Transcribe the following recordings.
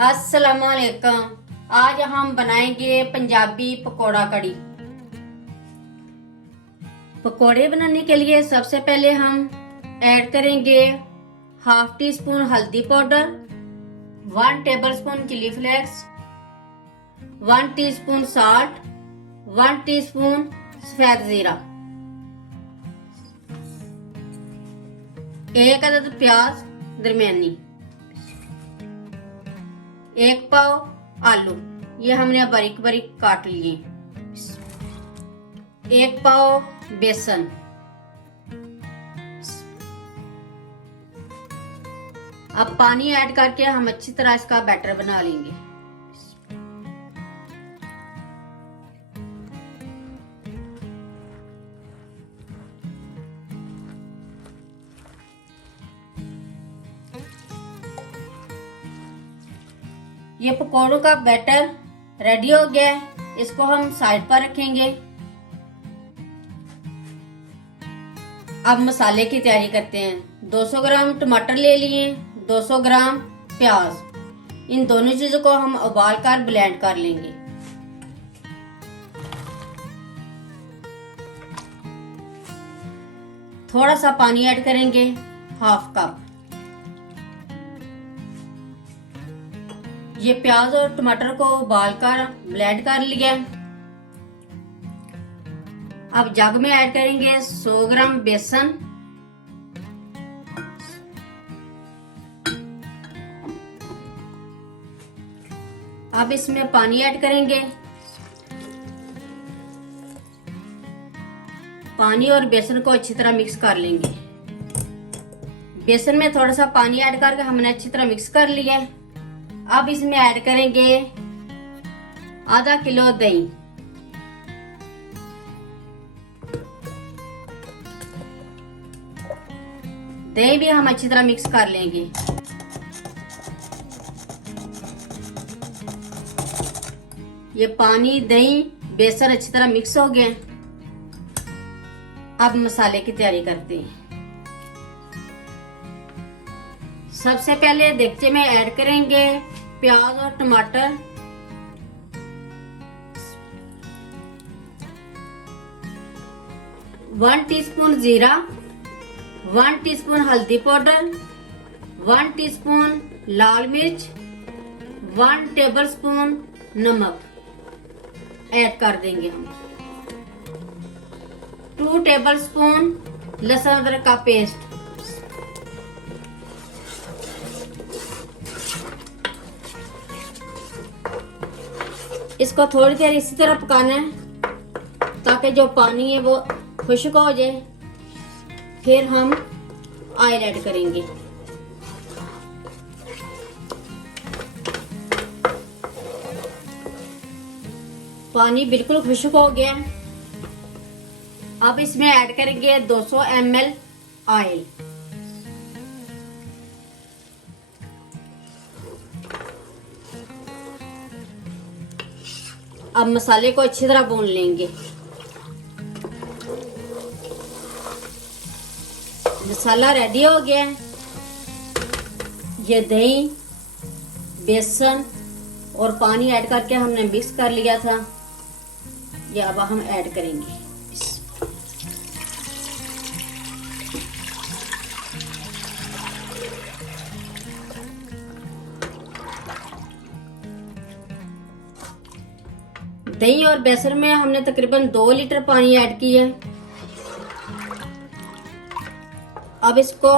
अस्सलामुअलैकुम। आज हम बनाएंगे पंजाबी पकौड़ा कड़ी। पकौड़े बनाने के लिए सबसे पहले हम ऐड करेंगे हाफ टी स्पून हल्दी powder, 1 tablespoon chilli flakes, 1 teaspoon salt, 1 teaspoon सफेद जीरा, 1 अदद प्याज दरमियानी, 1 पाव आलू, ये हमने बारीक बारीक काट लिए, 1 पाव बेसन, अब पानी ऐड करके हम अच्छी तरह इसका बैटर बना लेंगे। ये पकौड़ों का बैटर रेडी हो गया है, इसको हम साइड पर रखेंगे। अब मसाले की तैयारी करते हैं। 200 ग्राम टमाटर ले लिए, 200 ग्राम प्याज, इन दोनों चीजों को हम उबाल कर ब्लेंड कर लेंगे। थोड़ा सा पानी ऐड करेंगे, हाफ कप। ये प्याज और टमाटर को उबाल कर ब्लेंड कर लिया। अब जग में ऐड करेंगे 100 ग्राम बेसन, अब इसमें पानी ऐड करेंगे। पानी और बेसन को अच्छी तरह मिक्स कर लेंगे। बेसन में थोड़ा सा पानी ऐड करके हमने अच्छी तरह मिक्स कर लिया है। अब इसमें ऐड करेंगे आधा किलो दही, दही भी हम अच्छी तरह मिक्स कर लेंगे। ये पानी, दही, बेसन अच्छी तरह मिक्स हो गए। अब मसाले की तैयारी करते हैं। सबसे पहले देगचे में ऐड करेंगे प्याज और टमाटर, वन टीस्पून जीरा, 1 टीस्पून हल्दी पाउडर, 1 टीस्पून लाल मिर्च, 1 टेबलस्पून नमक ऐड कर देंगे हम। 2 टेबलस्पून लहसुन अदरक का पेस्ट, इसको थोड़ी देर इसी तरह पकाना है ताकि जो पानी है वो खुश्क हो जाए। फिर हम ऑयल ऐड करेंगे। पानी बिल्कुल खुश्क हो गया। अब इसमें ऐड करेंगे 200 ml ऑयल। अब मसाले को अच्छी तरह भून लेंगे। मसाला रेडी हो गया है। ये दही, बेसन और पानी ऐड करके हमने मिक्स कर लिया था, ये अब हम ऐड करेंगे। दही और बेसन में हमने तकरीबन 2 लीटर पानी ऐड किया है। अब इसको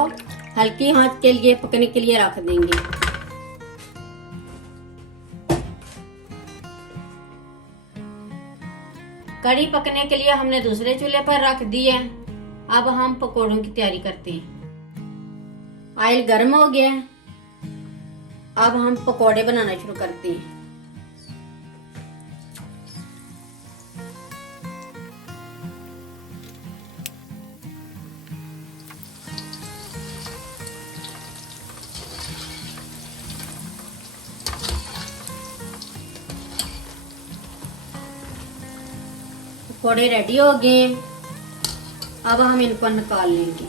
हल्की आंच के लिए पकने के लिए रख देंगे। कड़ी पकने के लिए हमने दूसरे चूल्हे पर रख दी है। अब हम पकौड़ों की तैयारी करते हैं। ऑयल गर्म हो गया है। अब हम पकौड़े बनाना शुरू करते हैं। पकौड़े रेडी हो गए। अब हम इनको निकाल लेंगे।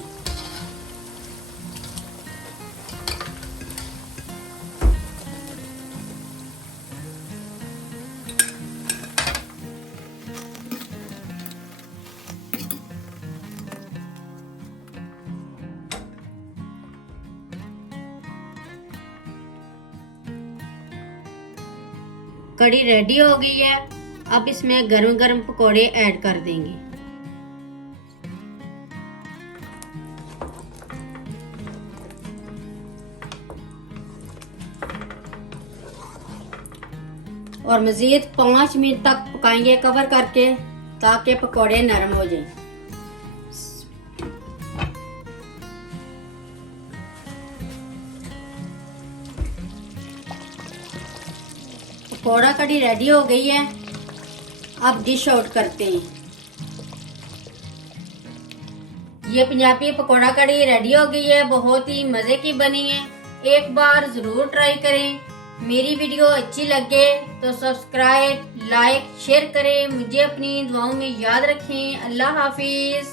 कड़ी रेडी हो गई है। अब इसमें गरम गरम पकोड़े ऐड कर देंगे। और मजीद 5 मिनट तक पकाएंगे कवर करके, ताकि पकोड़े नरम हो जाएं। पकौड़ा कड़ी रेडी हो गई है। अब डिश आउट करते हैं। ये पंजाबी पकौड़ा कड़ी रेडी हो गई है, बहुत ही मजे की बनी है। एक बार जरूर ट्राई करें। मेरी वीडियो अच्छी लगे तो सब्सक्राइब, लाइक, शेयर करें। मुझे अपनी दुआओं में याद रखें। अल्लाह हाफिज।